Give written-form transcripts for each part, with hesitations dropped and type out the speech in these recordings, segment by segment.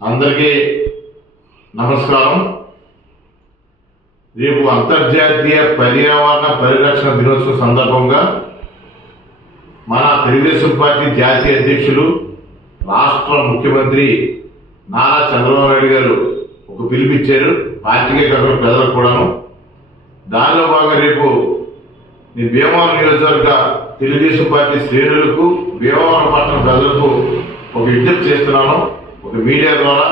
అందరికీ నమస్కారం. రేపు అంతర్జాతీయ పర్యావరణ పరిరక్షణ దినోత్సవం సందర్భంగా మన తెలుగుదేశం పార్టీ జాతీయ అధ్యక్షులు రాష్ట్ర ముఖ్యమంత్రి నారా చంద్రబాబు నాయుడు గారు ఒక పిలుపిచ్చారు. పార్టీకే కాకుండా ప్రజలకు కూడాను. దానిలో భాగంగా రేపు నేను భీమవరం నియోజకవర్గ తెలుగుదేశం పార్టీ శ్రేణులకు, భీమవరం పట్టణ ప్రజలకు ఒక విజ్ఞప్తి చేస్తున్నాను. ఒక మీడియా ద్వారా,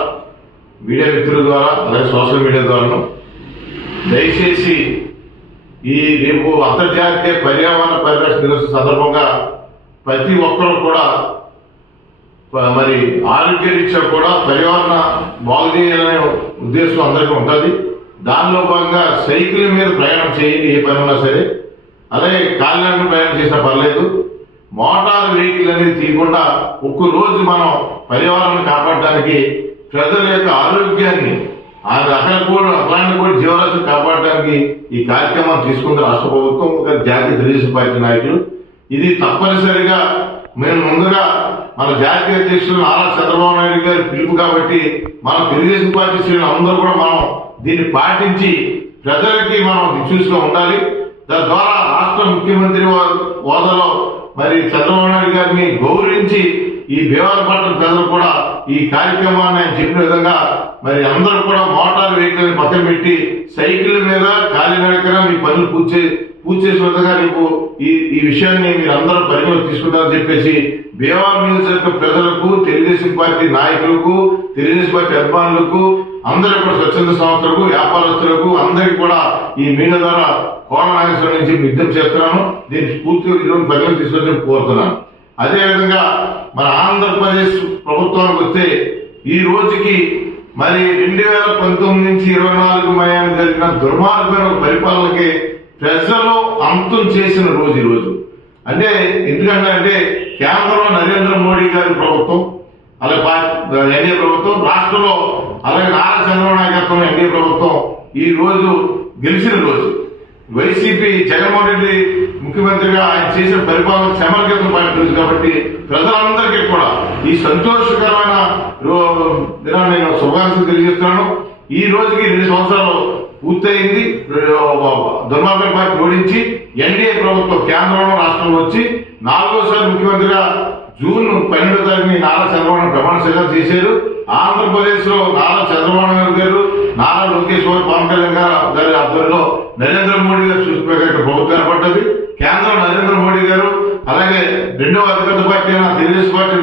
మీడియా మిత్రుల ద్వారా, అలాగే సోషల్ మీడియా ద్వారాను దయచేసి ఈ రేపు అంతర్జాతీయ పర్యావరణ పరిరక్షణ దినోత్సవం సందర్భంగా ప్రతి ఒక్కరూ కూడా మరి ఆరోగ్య రీత్యా కూడా పర్యావరణ బాగు చేయాలనే ఉద్దేశం అందరికీ ఉంటుంది. దానిలో భాగంగా సైకిల్ మీద ప్రయాణం చేయండి, ఏ పని ఉన్నా సరే. అలాగే కాలినడకన ప్రయాణం చేసినా పర్లేదు. మోటార్ వెహికల్ అనేది తీయకుండా ఒక్కరోజు మనం పర్యావరణాన్ని కాపాడడానికి, ప్రజల యొక్క ఆరోగ్యాన్ని అట్లాంటి కూడా జీవరాశి కాపాడడానికి ఈ కార్యక్రమం తీసుకుంది రాష్ట్ర ప్రభుత్వం, జాతీయ తెలుగుదేశం పార్టీ నాయకులు. ఇది తప్పనిసరిగా మేము ముందుగా మన జాతీయ అధ్యక్షులు నారా చంద్రబాబు నాయుడు గారి పిలుపు కాబట్టి మన తెలుగుదేశం పార్టీ శ్రేణులు అందరూ కూడా మనం దీన్ని పాటించి ప్రజలకి మనం దిక్సూచిగా ఉండాలి. దాని ద్వారా రాష్ట్ర ముఖ్యమంత్రి హోదాలో మరి చంద్రబాబు నాయుడు గారిని గౌరవించి ఈ భీమవరపట్నం ప్రజలు కూడా ఈ కార్యక్రమాన్ని ఆయన చెప్పిన విధంగా మరి అందరూ కూడా మోటార్ వెహికల్ పక్కన పెట్టి సైకిల్ మీద కాలినడకన మీ పనులు పూర్తి చేసిన విధంగా రేపు ఈ విషయాన్ని మీరు అందరూ పరిగణలోకి తీసుకుంటారని చెప్పేసి భీమవరం నియోజకవర్గ ప్రజలకు, తెలుగుదేశం పార్టీ నాయకులకు, తెలుగుదేశం పార్టీ అభిమానులకు, అందరూ కూడా స్వచ్ఛంద సంస్థలకు, వ్యాపారస్తులకు అందరికీ కూడా ఈ మీడియా ద్వారా కోన నాగేశ్వరం నుంచి విజ్ఞప్తి చేస్తున్నాను. దీన్ని పూర్తిగా ఈరోజు పరిగణలోకి తీసుకొని కోరుతున్నాను. అదేవిధంగా మన ఆంధ్రప్రదేశ్ ప్రభుత్వానికి వస్తే ఈ రోజుకి మరి 2019 నుంచి 24 మయానికి జరిగిన దుర్మార్గమైన పరిపాలనకి ప్రజలు అంతం చేసిన రోజు ఈ రోజు. అంటే ఎందుకంటే కేంద్రంలో నరేంద్ర మోడీ గారి ప్రభుత్వం, అలాగే ఎన్డీఏ ప్రభుత్వం, రాష్ట్రంలో అలాగే నారా చంద్రబాబు నాయకత్వం ఎన్డీఏ ప్రభుత్వం ఈ రోజు గెలిచిన రోజు. వైసీపీ జగన్మోహన్ రెడ్డి ముఖ్యమంత్రిగా ఆయన చేసిన పరిపాలన సమర్గతం పడిన రోజు కాబట్టి ప్రజలందరికీ కూడా ఈ సంతోషకరమైన దినాన్ని నేను శుభాకాంక్షలు తెలియజేస్తున్నాను. ఈ రోజుకి 2 సంవత్సరాలు పూర్తయింది. దుర్మార్గం పార్టీ ఓడించి ఎన్డీఏ ప్రభుత్వం కేంద్రంలో, రాష్ట్రంలో వచ్చి 4వసారి ముఖ్యమంత్రిగా జూన్ 12వ తారీఖుని నారా చంద్రబాబు ప్రమాణ స్వీకారం చేశారు. ఆంధ్రప్రదేశ్ లో నారా చంద్రబాబు నాయుడు గారు, నారా లోకేష్ బాబు, పవన్ కళ్యాణ్ గారి ఆధ్వర్యంలో నరేంద్ర మోడీ గారు చూసిపోయాక ప్రభుత్వం ఏర్పడ్డది. కేంద్రం నరేంద్ర మోడీ గారు, అలాగే 2వ అతిపెద్ద పార్టీ అయిన తెలుగుదేశం పార్టీ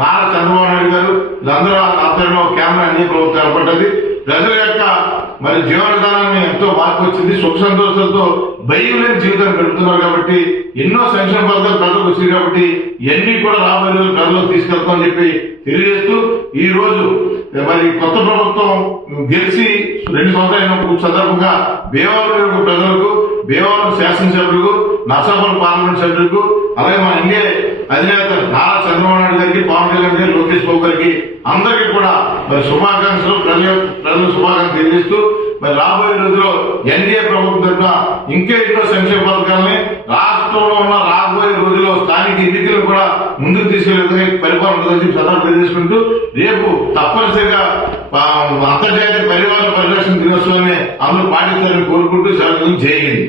నారా చంద్రబాబు నాయుడు గారు, వీళ్ళందరూ ఆధ్వర్యంలో కేంద్రం ఎన్డీఏ ప్రభుత్వం ఏర్పడ్డది. ప్రజల యొక్క మరి జీవన విధానాన్ని ఎంతో మార్పు వచ్చింది. సుఖ సంతోషాలతో భయం లేని జీవితాన్ని గడుపుతున్నారు కాబట్టి ఎన్నో సంక్షేమ పథకాలు ప్రజలకు వచ్చింది కాబట్టి ఇవన్నీ కూడా రాబోయే రోజులు ప్రజలకు తీసుకెళ్తామని చెప్పి తెలియజేస్తూ ఈ రోజు మరి కొత్త ప్రభుత్వం గెలిచి 2 సంవత్సరాల సందర్భంగా భీమవరం ప్రజలకు, భీమవరం శాసనసభ్యులకు, నర్సాపురం పార్లమెంట్ సభ్యులకు, అలాగే మన ఎన్డీఏ అధినేత నారా చంద్రబాబు నాయుడు గారికి, పవన్ కళ్యాణ్ గారికి, లోకేష్ బాబు గారికి అందరికీ కూడా మరి శుభాకాంక్షలు, ప్రజలు శుభాకాంక్షలు తెలియజేస్తూ మరి రాబోయే రోజుల్లో ఎన్డీఏ ప్రభుత్వం తరఫున ఇంకే ఎన్నో సంక్షేమ పథకాలని రాష్ట్రంలో ఉన్న రాబోయే రోజుల్లో స్థానిక ఎన్నికలు కూడా ముందుకు తీసుకెళ్లే విధంగా పరిపాలన ఉంటుందని సందర్భం తెలియజేసుకుంటూ రేపు తప్పనిసరిగా అంతర్జాతీయ పర్యావరణ పరిరక్షణ దినోత్సవాన్ని అందరూ పాటిస్తారని కోరుకుంటూ సెలవు చేయండి.